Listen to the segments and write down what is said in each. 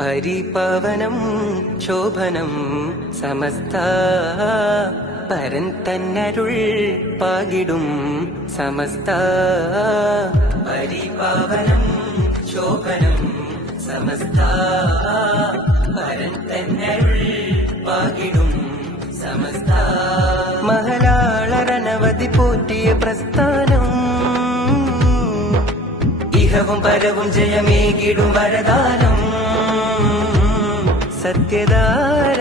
പരിപവനം ശോഭനം സമസ്ത പരൻ തന്നരുൾ പാകിടും. സമസ്ത പരിപാവനം ശോഭനം സമസ്ത പരൻ തന്നരുൾ പാകിടും. സമസ്ത മഹലാളരനവധി പോറ്റിയ പ്രസ്ഥാനം. ഇഹവും പരവും ജയമേകിടും വരദാനം. സത്യധാര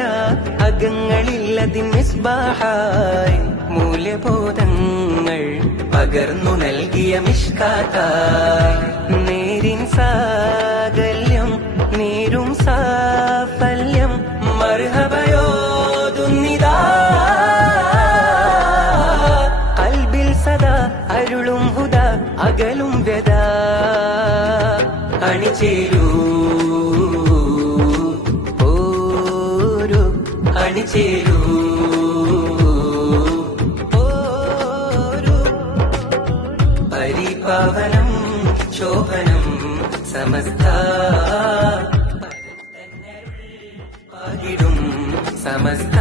അകങ്ങളില്ലതിൻ മിസ്ബാഹായി മൂല്യബോധങ്ങൾ പകർന്നു നൽകിയ മിഷ്കാത്തായി നേരിൻ സാകല്യം നേരും സാഫല്യം മർഹബയോതുന്നിതാ അൽബിൽ സദാ അരുളും ഹുദ അകലും വ്യത അണിചേരൂ അണിചേരൂ പരിപാവനം ശോഭനം സമസ്ത പകിടും സമസ്ത